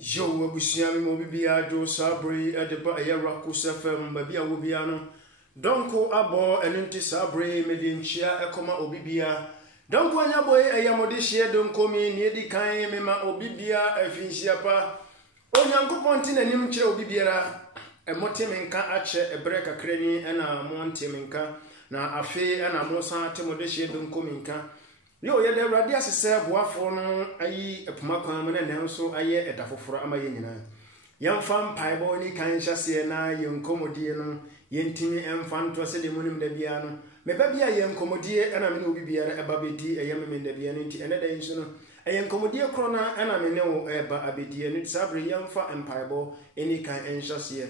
Yo, wabusiami mo bibia do sabri adeba ayara ko sefem babia wo bia no donko abo enenti sabri medinchia ekoma obibia donko anya boy ayamode hie donko mi ne edi kan mema obibia afinhia pa onyankopon ti nanim kire obibiara emotemenka ache ebre kakrani ena montemenka na afi ena mo san temode hie donko minka yo ye de awrade asese boafo no ayi epuma kwan mo na nanso aye edafoforo ama ye nyina yamfa mpaibo ni kan hyase na ye nkomodie no yentimi emfa nto se de munim da bia no meba bia ye nkomodie ena me ne obi biara eba bedi eye me da bia no nti ene da nso no eye nkomodie kro na ena me ne wo eba abedi no sabre yamfa mpaibo eni kan enhyase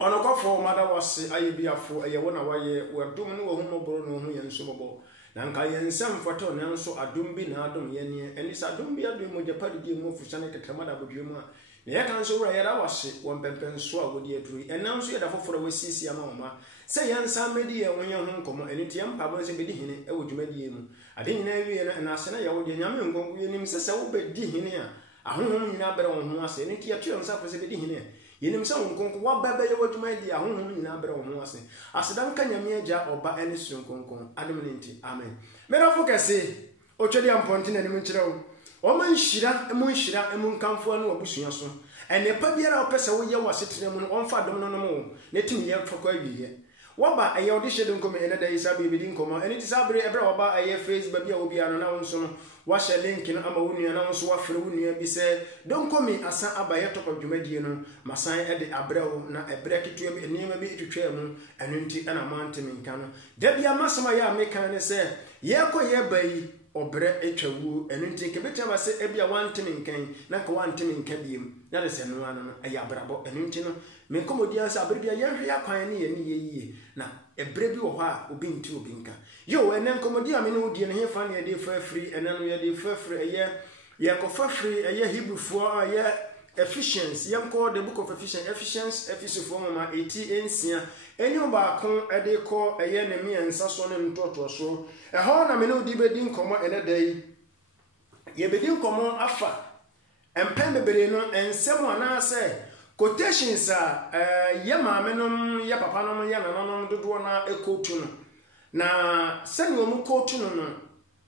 onokofo mada wase aye biafo eye wona waye wadum no wo humoboro no hu ye nso bobo na nka yensam foto nanso adom bi na adom ye ne enisa adom bi adom mo japadi di mo fusane ketamada bodwemu a na ye kan so wura ye da wase won pempen so a wodi aduru enanso ye da foforo wasisi ama oma se yensam medi ye wonye ho nkomo eniti yampa bo se bedi hine e wodwumadi mu ade nyina wie na asena ye wodi nyame ngongo ye nim se wo bedi hine a ahonhom nyina bere won ho ase eniti ye tuo nsa fo se bedi hine yenim sa wonkonko wababa ye wodwumadi ahonhom nyina bere won ho ase asedan ka nyame agya oba ene sunkonkon adem nti amen mera focus otwedi amponte na nim nkyerɛw o man hyira emu nkamfo anu obusua so ene pa biara opese wo ye wasetere mu no onfa dom no mo ne tim ye fako awiye waba aye odi hye donkom ene da isa bi bidi nkomo ene ti sabre ebra waba aye Facebook bia obi ano na wonso no wa hye link no ama wonua na wonso wa fere wonua bi se donkomi asa abaye tokọ dwumadie no masan ede abrawo na ebre ketua bi enema bi etwetwa mu eno nti ana mantemi nka no da bia masama ya meka ne se ye kọ ye bayi obre etwawu eno nti kebeta ba se ebia wantemi nkan na ka wantemi nka biem na de se no ano no aye abrabo eno nti no me komodian sa abre bia ye hwe akwan ne ye ne ye na ebre bi wo ha obi nti obi nka yo enen komodi amene wodi ne hefa ne de fa free enen no ye de fa free ye ko fa free Hebrewfo aye Ephesians yam ko the book of Ephesians Ephesians ma 18 enyo ba kon ede ko eye ne me ensa so ne ntoto so ho na me ne wodi bedi nkomo ene dai ye bedi nkomo afa empembe bere no ensem ana se quotations ye maamenom ye papa nom ye nananom dodo na ekotu no na sani omu kotu no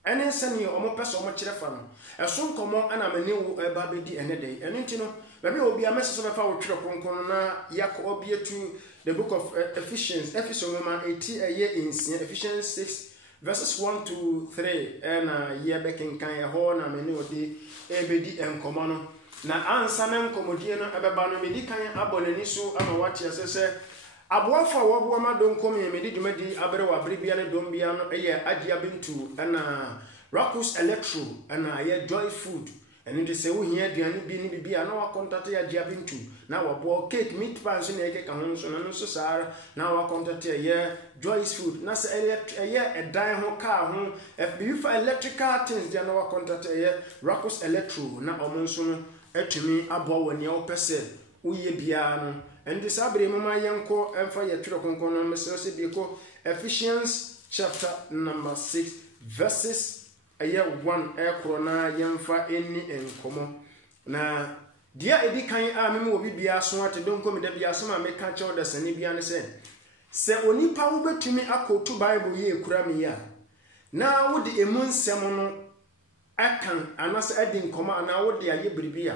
ene sani omu pese omu kirefa no eso nkomo ana mane wo eba bedi ene dai ene nti no baby obi ameseso befa wo twere konkon na yakọ obietu the book of Ephesians 80 Ephesians 6 verses 1 to 3 na ye bekenkan ho na mane odi ebedi enkomo no na ansa na nkomodie no ebeba no medi kan abonani so ama wate asese aboafa wobo ma donkom ye medi dwumadi abere wa brebia ne dombia no eye agia bintu na Racus Electro na ye Joy Food ene de se wo hia aduane bi ni bibia na wa contact ya agia bintu na wabo cake meat pan so na eke ka ho so na so sara na wa contact ye Joy Food na se ye edan ho car ho FBU for electrical things dia na wa contact ye Racus Electro na omonso no etumi abo woni opese uye bia no ende sabre mama yanko emfa yetro konkono mesose bi ko Ephesians chapter number 6 verses 1 ekrona yemfa eni enkomo na dia edi kan a meme obi bia so ate donko me da bia so ma meka che oda sane bia ne se onipa wo betumi akotu Bible ye ekura me ya na wo de emu nsem no akan anase adi nkoma na wo de aye bribia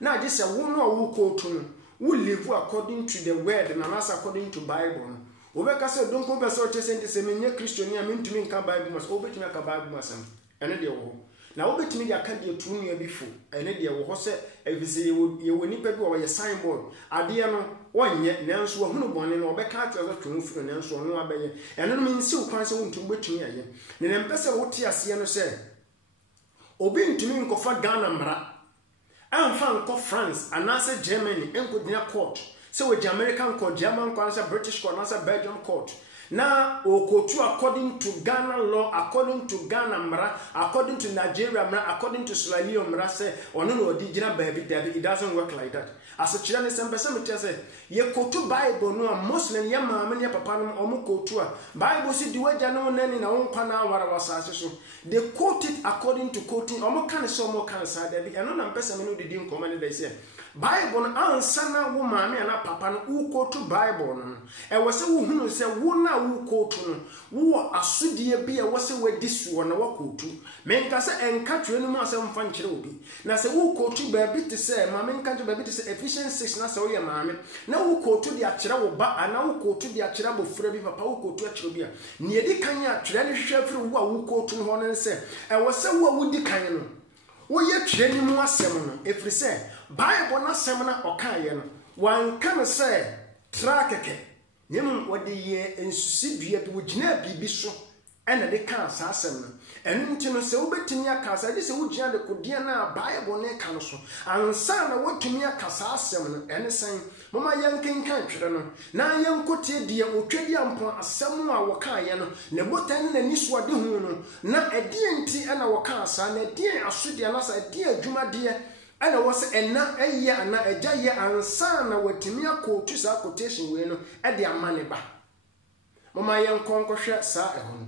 na age se wo no wo kotu no wo live according to the word na not according to Bible no obeka se donko be so chese se menye Christian ya mentumi nka Bible mas obetumi aka Bible masam ene de wo na obetumi de aka de tunu ya bifo ene de wo se evise ye woni pa bi wo ye signboard ade no wonye nanso wo hunu bone no obeka ate so tunu furu nanso no abeye ene no mensi ukwan se wontum betumi aye ne ne mpese wo tie ase no se obi ntumi nkofa Ghana mra amfa nko France anase Germany enkodina court se wo American court German court anase British court anase Belgium court na okotu according to Ghana law, according to Ghana mra, according to Nigeria mra, according to Sierra Leone mra say ono no odi gina baby David. It doesn't work like that. As a children some person say ye kotu Bible no Muslim ye mama ne papa no omo kotu a Bible say the way no nani na won kwa na wara wasase so. They quote it according to quoting omo kan so omo kan sa David. Eno na person me no didi nkoma ne dey say Bible answer na wo maame ana papa no wo kotu Bible no e wo se wo hunu se wo na wo kotu no wo asodie bi e wo se wadi so na wo kotu menka se enka twere no mu asem fa nkire obi na se wo kotu ba bi te se maame nka to ba bi te se Ephesians 6 na se wo ye maame na wo kotu di akire wo ba ana wo kotu di akire bofura bi papa wo kotu akire bi a ne edi kan ya twere ne hwehwe afiri wo a wo kotu no ho ne se e wo se wo a wo di kan no wo ye twere ni mu asem no efiri se Bible na semna okaye no wan kan se trakeke nyem wode ye ensusi dua bi wogina bibi so ena de kan sa asem no enu nti no se wobetimi akasa de se wogina de kodie na Bible ne kan so ansa na wotumi akasa asem no ene sen mama yankenkan twere no na yankotie de otwadi ampo asem a wokaye no ne botan na niso de hu no na edie nti ena wokasa na edie asode na sa edie adwuma de ana was ena eye ana eja ye ansa na watimi akotu sa quotation we no e de amane ba mama ye nkonkohwe sa eho no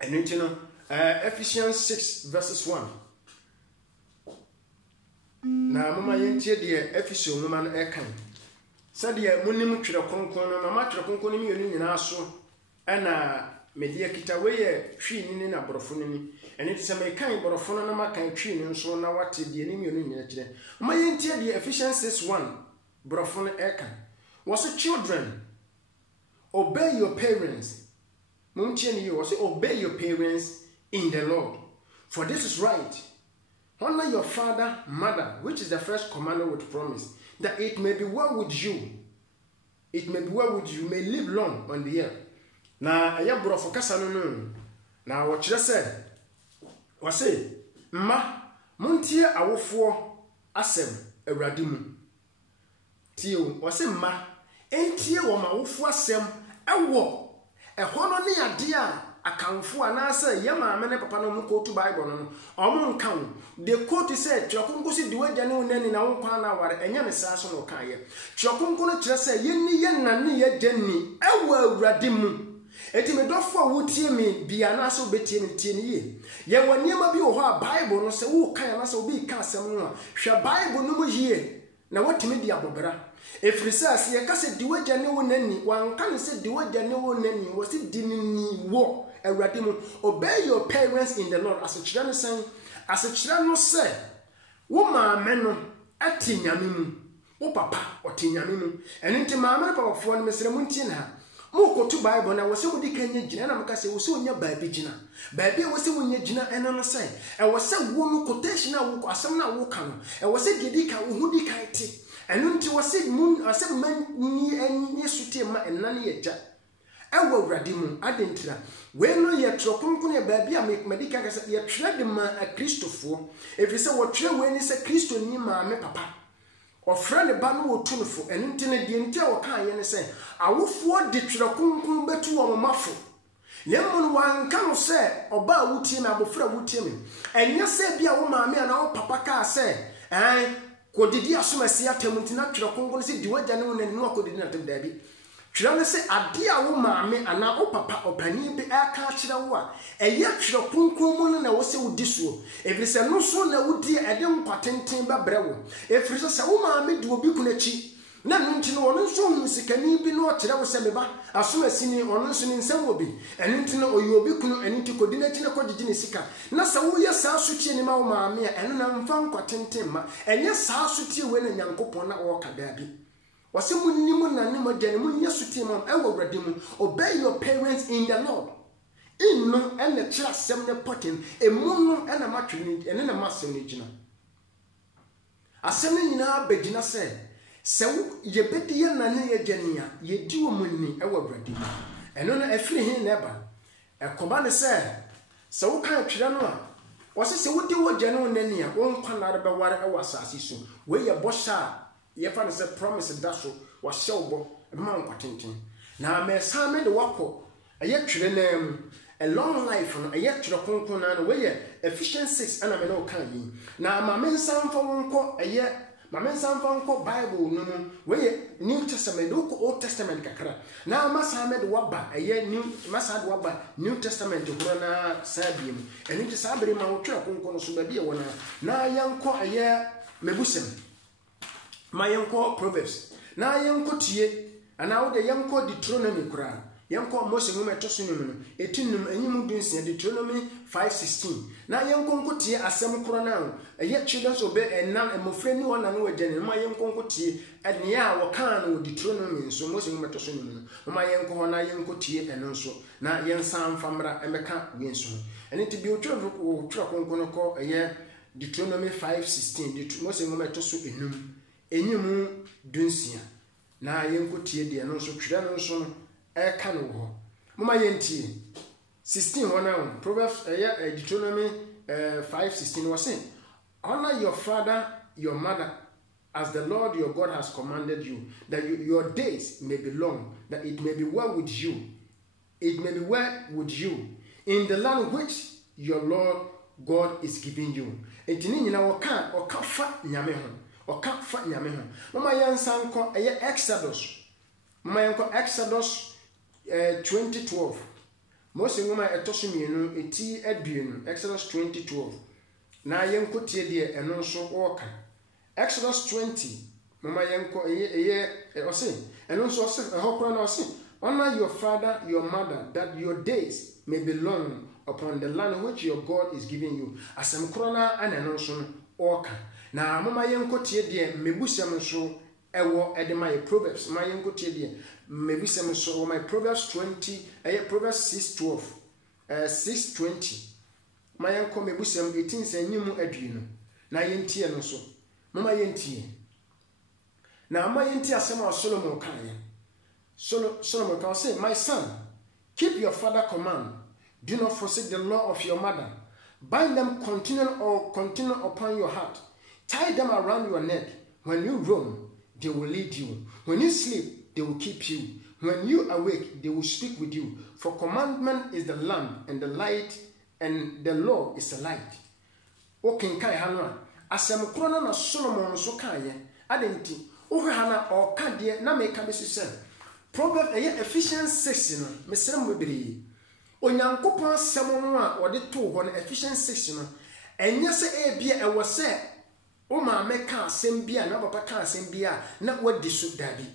enu nti no Ephesians 6 verses 1 na mama ye ntie de Ephesians mama no e kan sa de munim twere konkon no mama twere konkon no mi yoni nyina so ana media kita we ye hwi ni na borofo ni ene ti se me kan borofo no na makan hwi ni nso na wate de ni mienu nyina kire ma ye ntie de Ephesians 6:1 borofo no e kan was children obey your parents mum tie ni was obey your parents in the Lord, for this is right. Honor your father, mother, which is the first commandment with promise, that it may be well with you. It may be well with you, may live long on the earth. Na aya borofo kasa no na wo kire se wo se ma montie awofo asem awurade mu tie wo se ma entie wo ma awofo asem ewo ehono ne ade a akanfo anase ye maame ne papa no mu quote Bible no omo nka wo de quote say twakonko si de wagya ne wonani na wo kwa na ware enya ne saa so no kan ye twakonko no kire say ye ni ye nane ye gyanni ewo awurade mu eti me dofo a wotie me bia na so betie ne tie ne ye ye waniema bi wo ho a Bible no se wo kan na se obi ka asem no a hwe Bible no mu yie na watimi di abobra efrisas ye ka se di wagya ne wonani wanka ne se di wagya ne wonani wo se di ni wo awurade mu obey your parents in the Lord as a chira no sen as a chira no se wo maame no atinyame mu wo papa otinyame mu enti maame no papa fo no mesere mu ntie na moko to Bible na wo se wodi kan nyina na maka se wo se onya baabi gina baabi wo se wonya gina eno no sai e wo se wo no quotation na wo asem na wo ka no e wo se gidi ka wo hudi kan ti eno nti wo se mun asem man ni enye sutie ma enane ye ja e wo awurade mu adentira we no ye trokonkon ye baabi a medika ka se ye twere de ma a Kristofo efi se wo twere we ni se Kristo ni maame papa ofra ne ba no wotunfo eno nti ne die nti a wo kan ye ne se awofo de twere konkon betu wo mafo yemon wanka no se oba wutie na abofra wutie me enya se bia wo maame ana wo papa ka se kodidi asomasi atem nti na twere konkon se di wagya ne wonani no kodidi na tem dabi twere ne se ade a wo maame ana wo papa opani bi aka kire wo a eye twere konkon mu no na wo se wudi so efiri se no so na wudi ede nkwatenten ba brewo efiri se wo maame di obi kunachi na nunti no ono nso hu sikani bi no kire wo se meba asomasi ni ono nso ni nsem obi enunti no oyi obi kunu enunti kodina kine kodigi ne sika na sa wo ye saa sotie ni ma wo maame a eno na mfa nkwatenten ma enye saa sotie we na nyankopon na wo ka daabi wase munnimu na ne modane munnya sotie ma ewo awurade mu obey your parents in the Lord inno ene kira sem ne potin emuno ena matwini ene na masem ne gina asem ne nyina bagina se ye bedi ye nane ye gania ye di wo munni ewo awurade mu eno na afiri hin neba ekoba ne se wo kan twere no a wase se wodi wo gane wo nani a wo nkwa na be ware ewo asase so we ye bosha ye fa ne se promise da so wa shewbo ma nkwatenten na me same de wako aye twere na mu a long life no aye twere konkon na we ye Ephesians 6 ana me no kan yi na ma me nsamfa wonko aye ma me nsamfa wonko Bible no mu we ye New Testament do ko Old Testament kakra na ma same de waba aye New ma sa de waba New Testament horo na sabiem eni ti sabere ma wo twere konkon so ba bi e wona na yanko aye mebusem ma yanko Proverbs na yanko tie ana wo de yanko Deuteronomy kura yanko Mose mu metoso num no etinum enyim dunsia Deuteronomy 5:16 na yanko nkotie asem kura na eye children so be enam emofre ni wona no wagene ma yanko nkotie ene a wo kan no Deuteronomy so Mose mu metoso num no ma yanko ho na yanko tie eno so na yensan famra emeka wenso ene ti bi otwo konkono ko eye Deuteronomy 5:16 Mose mu metoso enum enyim dunsia na yenko tie de eno so twira no so no eka no ho mama yentie 16 ho na Proverbs Deuteronomy 5:16 was saying, honor your father your mother as the Lord your God has commanded you, that your days may be long, that it may be well with you, in the land which your Lord God is giving you. Etini nyina oka fa nyame ho mama yansan ko Exodus mama yanko Exodus 20:12 Mose ngoma etosumienu eti aduenu Exodus 20:12 na yanko tie de eno so oka Exodus 20 mama yanko ose eno so ose hokro na ose honor your father your mother that your days may be long upon the land which your God is giving you. Asem krona aneno so oka na mama yanko tie de mebusam so ewo edema Proverbs ma yanko tie de mebusam so my Proverbs 20 Proverbs 6:12 6:20 ma yanko mebusam 18 sanyimu aduenu na yentie no so mama yentie na mama yentie asem a Solomon kan ya Solomon can say, my son, keep your father command, do not forsake the law of your mother, bind them continue upon your heart, tie them around your neck. When you roam, they will lead you, when you sleep, they will keep you, when you awake, they will speak with you. For commandment is the lamp, and the light, and the law is the light. O king kai hanwa asem krona na Solomon so kan ye adenti o hana o ka de na me ka besise Proverbs Ephesians 6 no mesrem bebere onyankopon asem no a ode to ho na Ephesians 6 no enye se bia e wo se o ma me ka asem bia na papa ka asem bia na wadi so dabi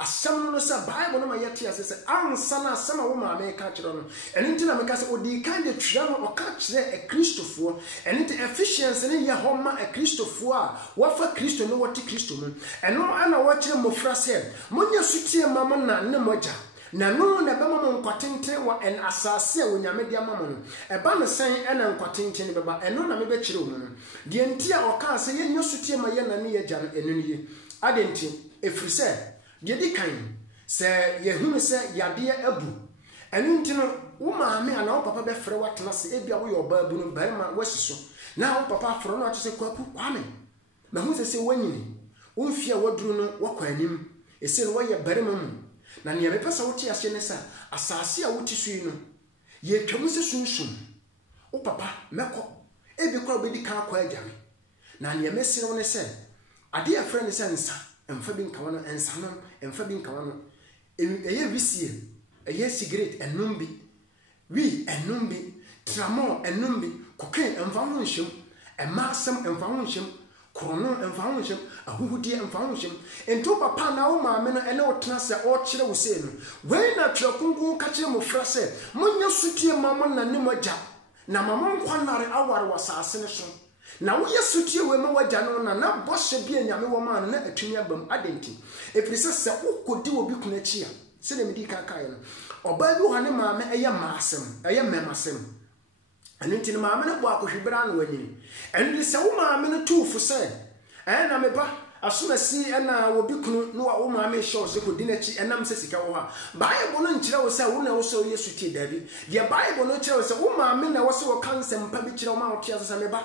asem no se Bible no ma yete ase ansa na asem a wo ma me ka kire no enti na me ka se odi kan de twia no o ka kire e Christofo enti Ephesians ne ye ho ma e Christofo a wo fa Christo no woti Christo no eno ana wo kire mofra se monya sutie mama na ne moja na no na bema mo nkotente wa en asase a wonyame dia mama no e ba no sen ena nkotente ne beba eno na me be kire wo no de enti a o ka se ye nyo sutie ma ye na ne ye gya no enu ne ye adenti efri se Yedi kan se yehunu se yade abu enu ntino wo maame ana wo papa be frɛ watena se ebia wo yo ba abu no barima wasiso na wo papa frɛ no atse kwapu kwame na hu se wanyini wo mfia waduru no wakɔ anim ese no woyɛ barima mu na ne yɛbɛpɛ wo te ase ne sa asase a wo ti sui no ye twam se sunsun wo papa mekɔ ebi kwa obedi kan akɔ agyame na ne yɛmɛsere wo ne se ade a frɛ ne se nsa emfa bi nka wono ensanom emfa bi nka wono eye wisie eye cigarette enumbi wi enumbi tramo enumbi kokain emfa ho nhyem emasem emfa ho nhyem krono emfa ho nhyem ahuhudie emfa ho nhyem ento papa na wo maame no ene wotena se o kire wo se no we na twekunkun ka kire mo fra se monya sutie mama na ne mogya na mama nkwanare aware wasase ne so na wo yesutie we ma wagya no na boshe bia nyame wo ma na atumi abam adenti efrise se ukodi obi kunachi a se ne medi kaka no oba bi ho ne maame eye maasem eye memasem anenti ne maame ne bo akohwebra no wanyini ende se wo maame no tufu se na meba asomasi na obi kunu no wo maame show se kodi nachi enam se sika wo ha Bible no nkire wo se wo na wo se yesutie dabi de Bible no nkire wo se wo maame na wo se wo kansem pa bi kire wo ma wo tia se meba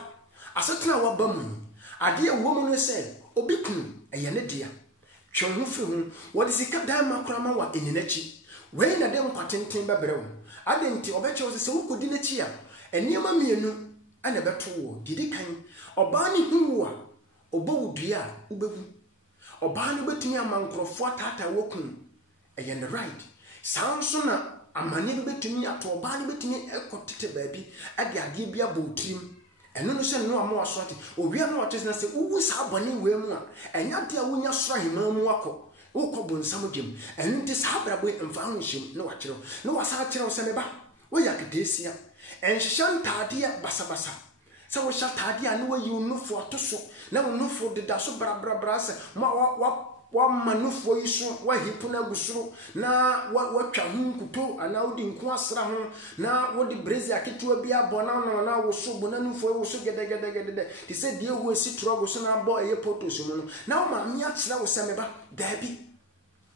asetena wa ba mu ade wo mu no se obi kunu eye ne dia twon hu fi hu wo de sika dan makora ma wa eninachi we na dem kwatenten bebrɛ wo adenti obeche wo se wukodi na chi a eniema mienu ana beto wo didi kan oba ni hu wo a obo wudua a ubebu oba ni betumi amankrofo atata wokun eye ne right sanso na amane betumi ato oba ni betumi ekotete baabi ade ade bia bontrim eno no se no amo aso ate owia no ote na se uwu sa abone we mu a enya de a wonya sora hema mu akọ wokọ bonsam gem eno de sa brabo emfa ho hyem na wakere na wasa akere wo se meba wo yakedesia enhyehyɛ ntade a basabasa se wo hyɛ tade a ne wayi unufo atoso na unufo deda so brabrabra se wa manufo yiso wa hipu na gusuro na wa twa hunkuto ana wodi nku asra ho na wodi brezi aketewa bia bona na wo so bona nufo wo so gedegedegede ti se die ho esi trogo so na bo eye potos mu no na wo ma mi akyera wo se meba dabi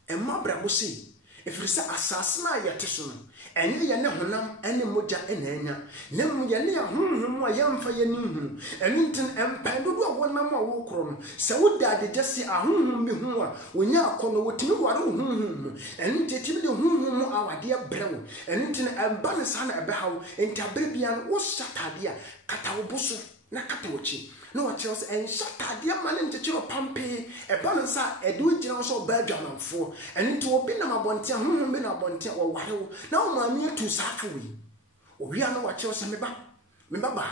emma brabo se efirisa asase na yete so no enye ye ne honam ene moja enanya ne mu ye ne honhom a yemfa ye ninhu enuntin empando do wonam a wo kro no se wo da de jese ahonhom bi hu a wonya akono wotimi ware honhom enuntin timi de honhom awade brewo enuntin amba ne sa na ebehawo entabere bia no wo satade a kata wo boso na kata wochi no watch us and shatade amane nchechiro pampe eba no sa edu gina so ba dwamanfo eni to obi na mabontia honhom bi na abontia wo ware wo na wo maami atu safu wi owi ano watch us meba ba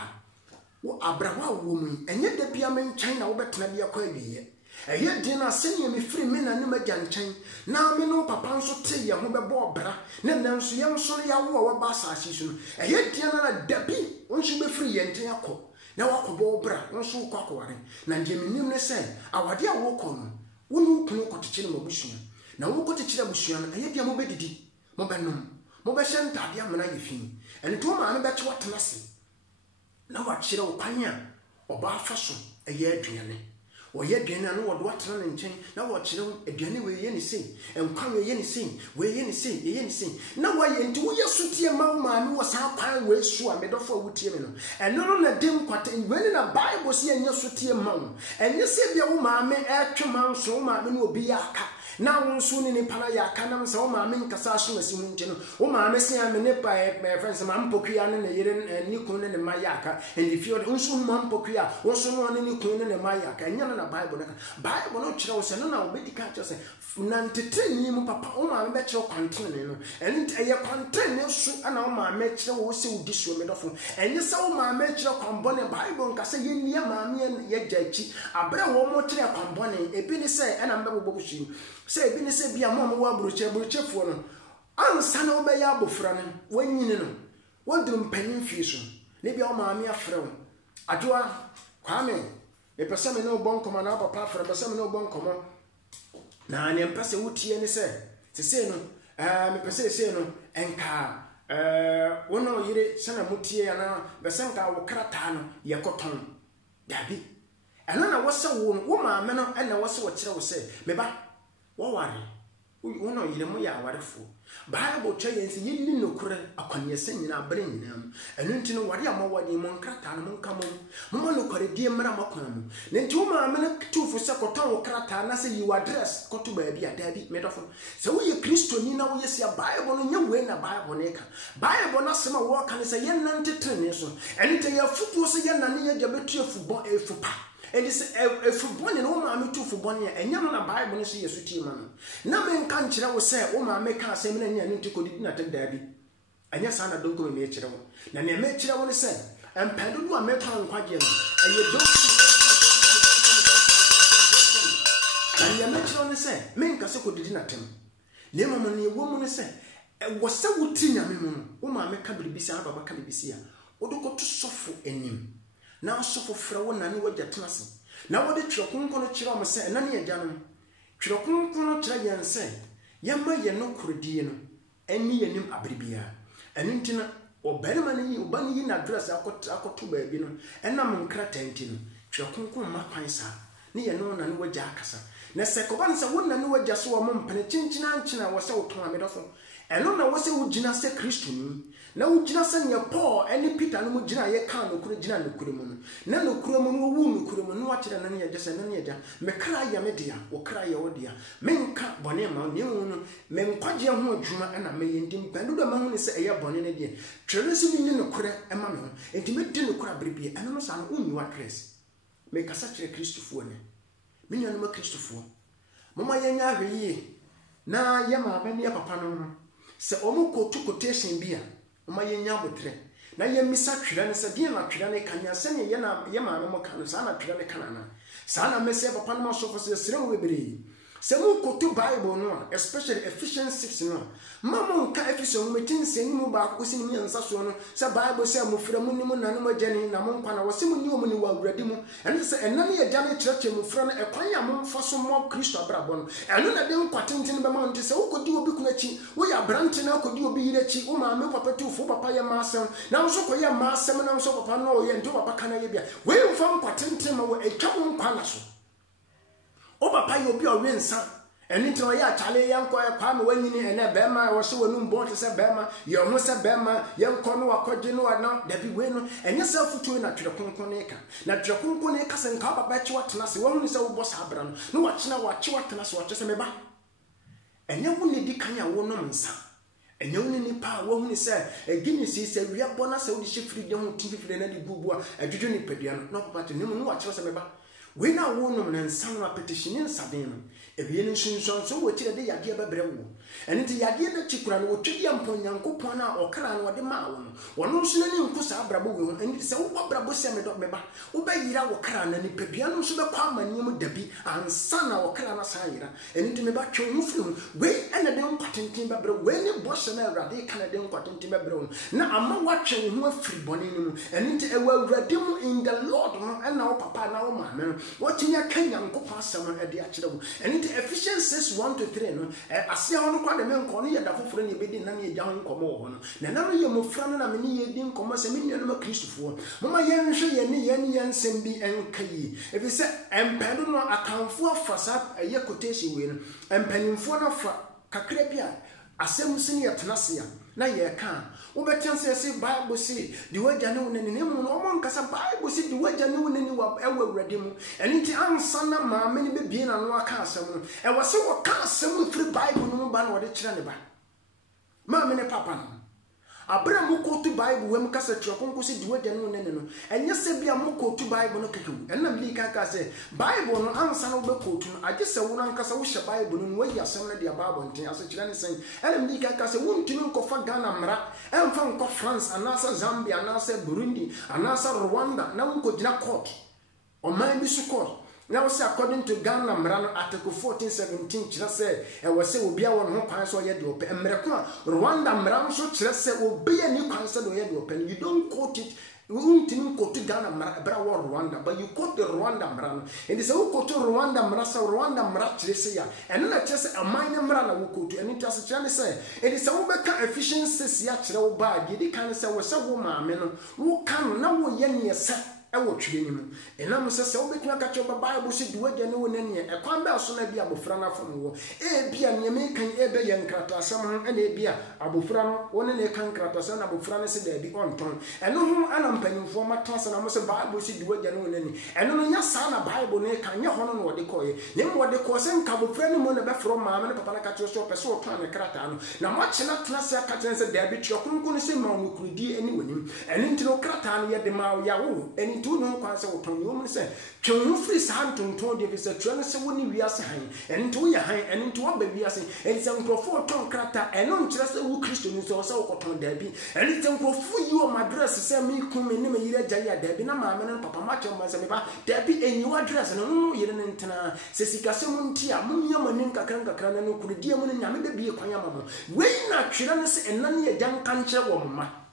wo abrawa wo mu enye da bia men chan na wo betena bia kwa awiye eye din na sene me firi me na ne magya nchan na me no papa nso te ye ho bebo obra ne nanso ye nso ya wo ba asase so eye din na dabi onso be firi ye nten akọ na wakobo bra nso kwakware na ndie menim ne se awade a wokọ no wonu kunu kotekire mabusua na wokotekire abusua no eye bia mo bedidi mo benom mo be hye ntade amana yefi ene to ma me be che watenase na wakire wo panya oba afaso eye aduane oye aduane no wodo watena ne nchen na wakire aduane we ye ne sei enkwa we ye ne sei we ye ne sei ye ne sei na waye nti wo yesutie ma wo ma me wo sa kwan we su a medofo a wutie me no eno no na dem kwata we na bible se enya sutie ma wo enye se bia wo ma me etwema nso wo ma me no obi aka na wonso ni pana ya kanam se o ma me nkasa so masi mu nche no o ma me se ame ne pa friends ma mpokua ne ne yere ni kun ne ma ya aka and if you wonso ma mpokua wonso no ne ni kun ne ma ya aka enya na bible no kire wo se no na obedi ka kire se na ntete ni mu papa o ma me be kire kwantene ne no ent eye kwantene ne so ana o ma me kire wo se udi so me dofo enye se o ma me kire kwambone bible nka se ye ni ma me ye gyachi abra wo mo kire kwambone ebi ni se ana mbe bobo shi se bi ne se bia mo wa buruchefo no ansa na obe ya abofra no wanyine no wodrum panin fi so ne bia o maame afrew adwoa kwame e pese me no bonkomo na papa afre pese me no bonkomo na ne mpese wutie ne se no me pese se no enka wono yire sana mutie ya na bese nka wo krata no ye koton dabi ena na wose wo maame no ena wose wo kire wo se meba waware wono yire mu ya warefo bible cheyensi yinni nokure akwanyese nyina abere nyinam enu ntino ware amawani mo nkrata no nkamo mo no kore die mra makwan mu ne nti wo maame no tufu se koton wo krata na se you address koto baabi adabi medofo se wo ye kristoni na wo ye se bible no nya we na bible ne ka bible na sema wo kan se ye nantetre ne so enu te ye futuo se ye nane ye jabetu efubon efupa Edis efubone no ma me tu fubone enya no na bible no so yesu tie ma no na me nka nkire wo se wo ma me ka asem na nya no ntikodi na tek daabi anya sa na donko me kire wo na me me kire wo ne se empendo do me kan kwaje no eye do na me kire wo ne se me nka se kodidi na tem ne ma mo ne wo mu ne se wo se wuti nya me mu no wo ma me ka bibisi a baba ka bibisi a wo do ko to sofo enim na sofo fra wo na ne wagya tenase na wo de twerɛkonko no kyerɛ o mse na ne yagya no twerɛkonko no kyerɛ yɛn sɛ yɛma yɛ no korodie no ɛni yɛnim abribia ɛno ntina obarima ne yi oba ne yi na address akoto baabi no ɛnam nkrata nti no twerɛkonko ma kwan saa ne yɛ no na ne wagya akasa na sɛ kɔba ne sɛ wo na ne wagya so wo mpene kyinkyina nkyina wo sɛ wo ton amedɔfo eno na wo se wo gina se Kristo ni na wo gina se ne Paul ene Peter no mo gina ye kan no kure gina no kure mu no na no kure mu no wu no kure mu no wa kire na ne ye jese na ne ye ja me kra ya me dia wo kra ya wo dia menka bone ma ne wu no me nkwaje ho adwuma na me ye ndim pando do ma hu ne se eye bone ne dia twere se bi ne no kure e ma me ho enti me di no kure abribie eno no sa no unni wa dress me kasa kire Kristofo ne me nyanu ma Kristofo mama ye nya hwe yi na ye ma ba ne papa no se omo kotu quotation bia oma ye nya botre na ye misa twira ne se dia na twira ne kanya se ne ye na ye ma no kan sa na twira ne kanana sa na me se papa no so for se sire wo bebre se mu kotu Bible no especially Ephesians 6 no mama ka Ephesians mu metin se ni mu ba ko sin mi ansa so no se Bible se mu fra mu ni mu na no magani na mo nkwa na wo se mu ni o mu ni wa awurade mu ene se enna ne ye gane kyerɛkyerɛ mu fra no ekwan ya mo mfa so mo Kristo abrabɔ no eno na de nkwatintin be ma nti se wo kodi obi kuna chi wo ya brante na kodi obi yire chi wo ma me papa tu fo papa ye ma asem na wo so ko ye ma asem na wo so papa no ye nto papa kana ye bia we mfa nkwatintin ma wo etwa wo nkwa na so o papa yo bi o wensa eni tro ya chale yan ko e kwa me wanyini ene be ma wo se wonu mbon se be ma ye ho se be ma ye nko no akogye no na da bi we no enye se futu na twere konkon ne ka na twere konkon ne ka se nka papa chi watena se wo hu se wo boss abra no no wa chena wa chi watena se wo che se me ba enye wo ne di kan ya wo no nsa enye wo ne pa wo hu se egini si se wi abona se wo di shifri de ho tififire na di bubu a adwudwo ni padua no papa te ne mu no wa che se me ba we na wo no na nsa no petition nsaden no ebiye no sunsun so wo tire de yade bebre wo eni ti yade na chikura no wo twedi ampon Nyankopon na okra no de ma wo no wono so na ni nkusa abrabo wo eni se wo abrabo se me do meba wo ba yira wo kra na ni padua no so be kwa mani mu dabi ansa na wo kra na sa yira eni ti me ba twe wo firi we ena de nkwatentin bebre we ni boshe na awrade kana de nkwatentin bebre wo na ama wa twe wo afiri bone ni mu eni ti ewa awrade mu in the Lord no ena wo papa na wo ma me what in your Nyankopon asem ade a kire wo eni Ephesians 6:1-3 no asia hono kwa de men ko no ye da foforo ne bedi na ne ye ho nkomo ho no na na ye mofra no na me ne ye di nkomo se me nua no Kristofo mama ye nhwe ye ne ye nsem bi enkai ebi se empendo no akanfo afasa ye quotation we no empanimfo no fa kakra bi a asem sine ye tenase na ye ka wo betense se Bible si di wagya ne wonani ne mu no omo nkasa Bible si di wagya ne wonani wa ewa awurade mu enti ansa na ma me ne bebie na no aka asem no e wo se wo ka asem free Bible no mu ba na wo de kire ne ba ma me ne papa no abra mu kotu Bible we mu kasa twa konko si di wagya ne wonani no enye se bia mu kotu Bible no kekewu enna mli ka se Bible no ansa na wo be kotu no age se wo na nkasa wo hye Bible no wo yi asem na dia Bible nten ase kire ne sen enna mli ka se wo ntimi nkofa Ghana mra emfa nko France anasa Zambia anasa Burundi anasa Rwanda na wo gina court o man bi su court now say according to Ghana mra article 14-17 kire se e wo se obi a won ho kwan so ye de ope emreko a Rwanda mra so kire se obi ani kwan so de ye de ope you don't quote it. We won't quote Ghana mra Rwanda, but you quote the Rwanda mra and say who quote Rwanda mra so Rwanda mra kire se ya and na kire se amane mra na wo quote and it as kire se it is wo be ka efficiency ya kire wo ba de kan se wo se wo maame no wo kan na wo ye ne se ewo twire ni mu enam se wo betuna ka kye Bible se di wagya ne wonani e kwan ba so na bia abofra na fam wo e bia ne me kan e be ye nkrata asam ho na e bia abofra no wona ne kan nkrata asam na abofra ne se da bi onton eno ho ana mpanimfo matasa na mo se Bible se di wagya ne wonani eno no nya sa na Bible ne kan nya hono no wode koye ne mo wode ko se nka abofra ne mo na be fro maame ne papa na ka kye so pese wo tan ne krata no na mo kye na tena se ka kye se da bi twa kunkun se ma no kurudi ani wonim eni ntino krata no ye de ma ya wo eni tu no kwa se woton yo mun se twon free sa ntonton de fi se twon se woni wiase han eni to ye han eni to ba wiase eni se nkrofo ton krata eno nkyere se wo Kristo ni so wokoton da bi eni se nkrofo yi o madress se me kun me ne me yire gya ya da bi na ma me no papa ma che ma se me ba da bi eni wa dress no no yire ne ntena se sikase mun ti a mun yama nin kakran na no kurudie mun nyame da bi kwanya ma mo we na twere ne se enna ne ye dan kanche wo mma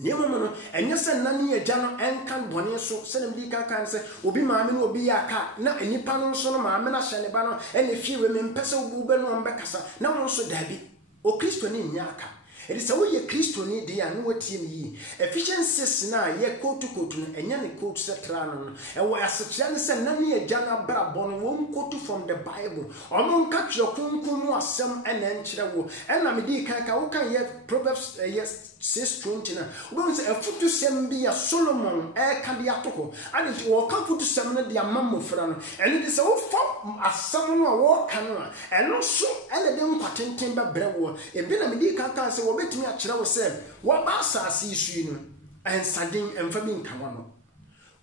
Nemo no enye se nani ye jano enkan bone so senem di kan se obi maame no obi ya ka na enipa no so no maame na hyene ba no ene fi we me mpese obu be no mbekasa na mo so dabi o Kristo ni nya aka It is a way Christo need the annual team. Ephesians 6 na ye quote to quote and yan quote setran and where such and none a jana brabon won't quote from the Bible. Or non catch your kunkum some and then chirawo. And Namidi Kaka yet Proverbs yes 6:20. Once a foot to send be a Solomon air can be atoko. And it will come to summon the mammo fran. And it is all for a summon or war cannon. And also and a dim patent timber brewo. A Benamidi Kaka say, well, bet me a chirawo said, what massa sees you and sardine and famine kawano.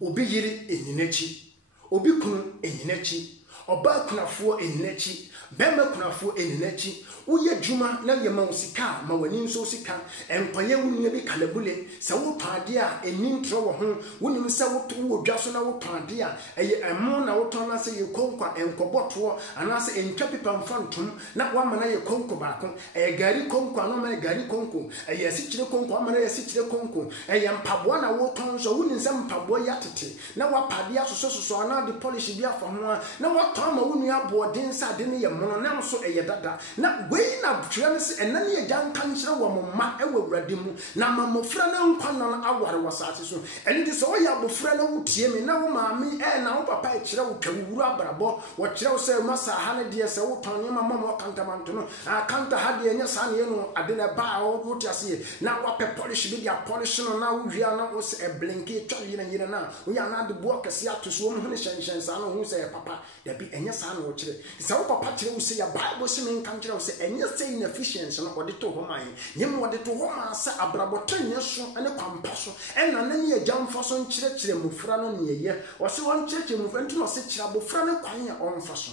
Obi yiri eninechi. Obi kunu eninechi. Oba kunafuo eninechi. Bema kunafuo eninechi. Uye juma na ye mausika ma wani nso sika empanye wunye bi kalabule sa wo pade a enim tro wo ho wonim sa wo dwa so na wo pade a eye emo na wo ton na se ye konkwa enkoboto ana se entwa pipa mfantum na wa mana ye konko baako eye gari konkwa no ma gari konko eye asikyire konko amana ye asikyire konko eye mpaboa na wo ton so wonim sa mpaboa ya tete na wa pade asoso ana de polish bi afa ho na wa ton ma wonu aboden sa de ne ye mono na so eye dada na we na butwans enna ne agyan kankyere wo mma ewurade mu na mamofra na nkwana na aware wasase so eni de so ya bofra na wutie me na wo maami na wo papa ekire wo twawuru abrabo wo kire wo se masa ha ne de se wo ton ne mama mo kantamanto no akanta ha de enya sa ne no ade na ba wo wotiase na wo pe polish bi dia polish no na wo hia na wo se blinky twa yina na wo ya na de bo kase atoso wo ne hyen sa no hu se papa da bi enya sa na wo kire se wo papa kire wo se ya bible se me kankyere wo se say inefficiency no ode to homa yem ode to homa sa abrabotan so ene kwampa so ena nani ya jamfa so nkyerɛkyerɛ mufra no ne ye wo se won kyerɛkyerɛ mufra nti no se kyerɛ abofra ne kwan ya onfa so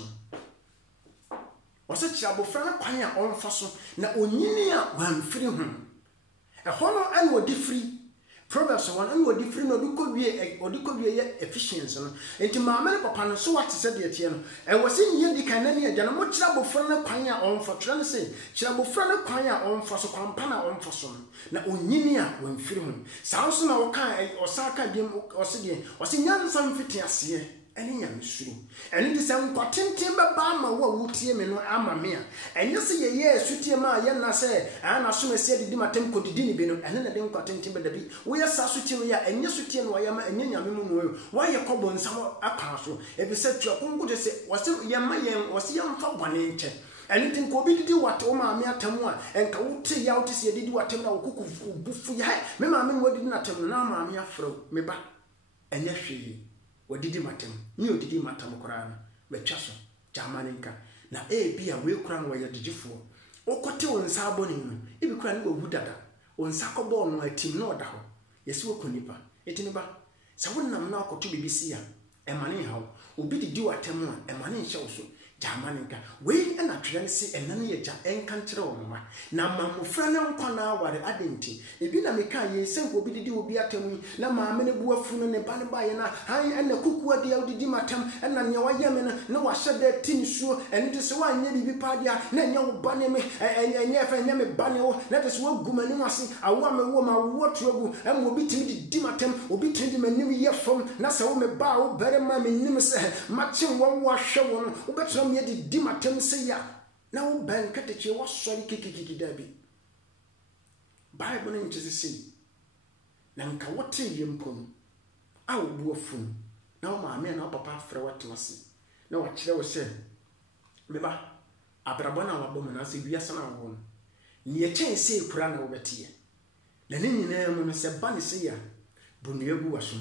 wo se kyerɛ abofra ne kwan ya onfa so na onyini a wanfiri ho ɛhɔ no ene odi free Proverbs 1 and what different or do could be efficiency. And to my many papa so what said the Etienne. I was in here the Canania, Janamo Chabo Frana Quanya on for Trancy, Chabo Frana Quanya on for so campana on for some. Now, Uninia when film. Sounds no kind or Saka Dim or Sidian or Sinan some fitias. Any young true. And it is a important timber bama what would no ama mea. And you see, yes, Sutiama, Yana say, and as soon as said the Dimatem could didn't and then I didn't content timber the bee. We are Sasutia and Yasutian Wayama and Yamamu. Why your cobo and some a castle? If you said to your uncle to say, was it Yamayan was young for 1 inch. And it could do what Oma Mia Tamwa and Kauti Yautis did what Temna Kuku Bufu. Mamma, what did not tell Nama Mia fro, me back. And yes, she. Didi matem niyo didi matam korana betwaso jamaninka na bia we kran wo yedifo okote wonsa aboni no ebi kran wo hudada wonsa kobo no atim na oda ho yesi wo konipa etiniba sa wonnam na akoto bibisi ya emane hawo obi didi watem a emane hye wo so jamaninka we na twere se enane ye ja enkankyere wo mama na mamofra ne nkwana aware adenti ebi na meka ye senko obi didi obi atem na maame ne buafu no ne ba ne ba ye na han ena kuku ade odidi matam ena ne waye me na wa hyede tinsuo ene de se wa anya bibi padia na nya wo ba ne me enya fa nya me ba ne wo na de se wo gumani wase awo me wo ma wo tuagu em obi timi didi matam obi timi manim ye fom na se wo me ba wo bere ma me nim se mache wo wo hwe wo no wo betram ye di matem se ya na wo ban kateche wo sori kikiki dabi Bible nche se na nka wote yempom a wo buafun na wo maame na papa afre watmase na wo kire wo se meba abrabo na wabo na se biasa na wo ni ye chen se kura na wo betie na ne nyina mu no se ba ne se ya bonu egu waso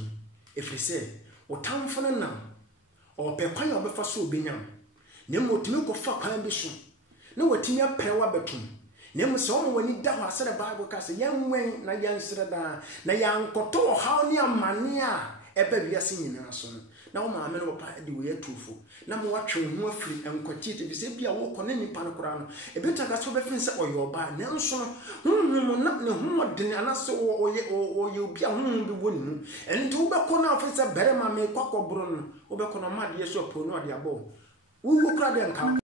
efri se wo tamfo na o pe kwan obefa so obenyam nemo timi ko fa kwan bi so na watimi aprewa betum nemo so mo wani da ho asere Bible ka se yanwen na yansere da na yankoto ha ni amane a eba wiase nyina so na wo maame no papa de we atufo na mo watwe ho afiri enkochi te bi se bia wo kɔ ne nipa no kora no ebeta ga so be fin se oyoba na nso no na ne ho de ana se oye obi a ho bi woni mu enti wo be kɔ na afiri se bere ma me kwakɔ bro no wo be kɔ na ma de yeso po no de abo wo kura de nka